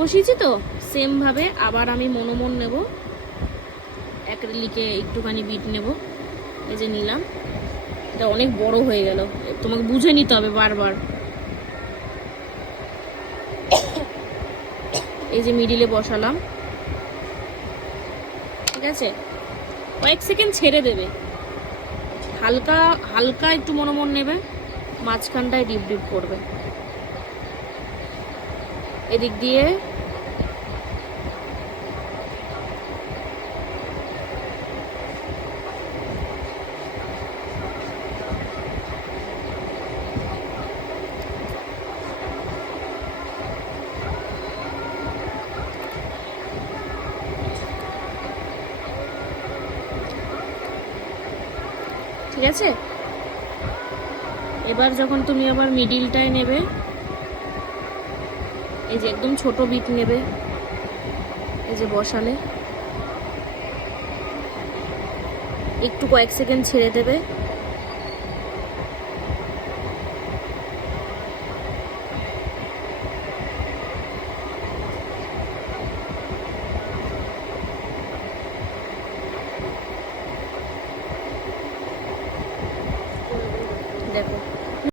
বসিয়েছি তো সেম ভাবে আবার আমি মনোমন নেব, অ্যাক্রিলিকে একটুখানি বিট নেব। এই যে নিলাম, এটা অনেক বড় হয়ে গেল, তোমাকে বুঝে নিতে হবে বারবার। এই যে মিডিলে বসালাম, ঠিক আছে। কয়েক সেকেন্ড ছেড়ে দেবে, হালকা হালকা একটু মনোমন নেবে, মাঝখানটায় ডিপ ডিপ করবে। এদিক দিয়ে ঠিক আছে। এবার যখন তুমি আবার মিডিলটায় নেবে, এই যে একদম ছোট বিট নেবে, এই যে বসালে একটু কয়েক সেকেন্ড ছেড়ে দেবে,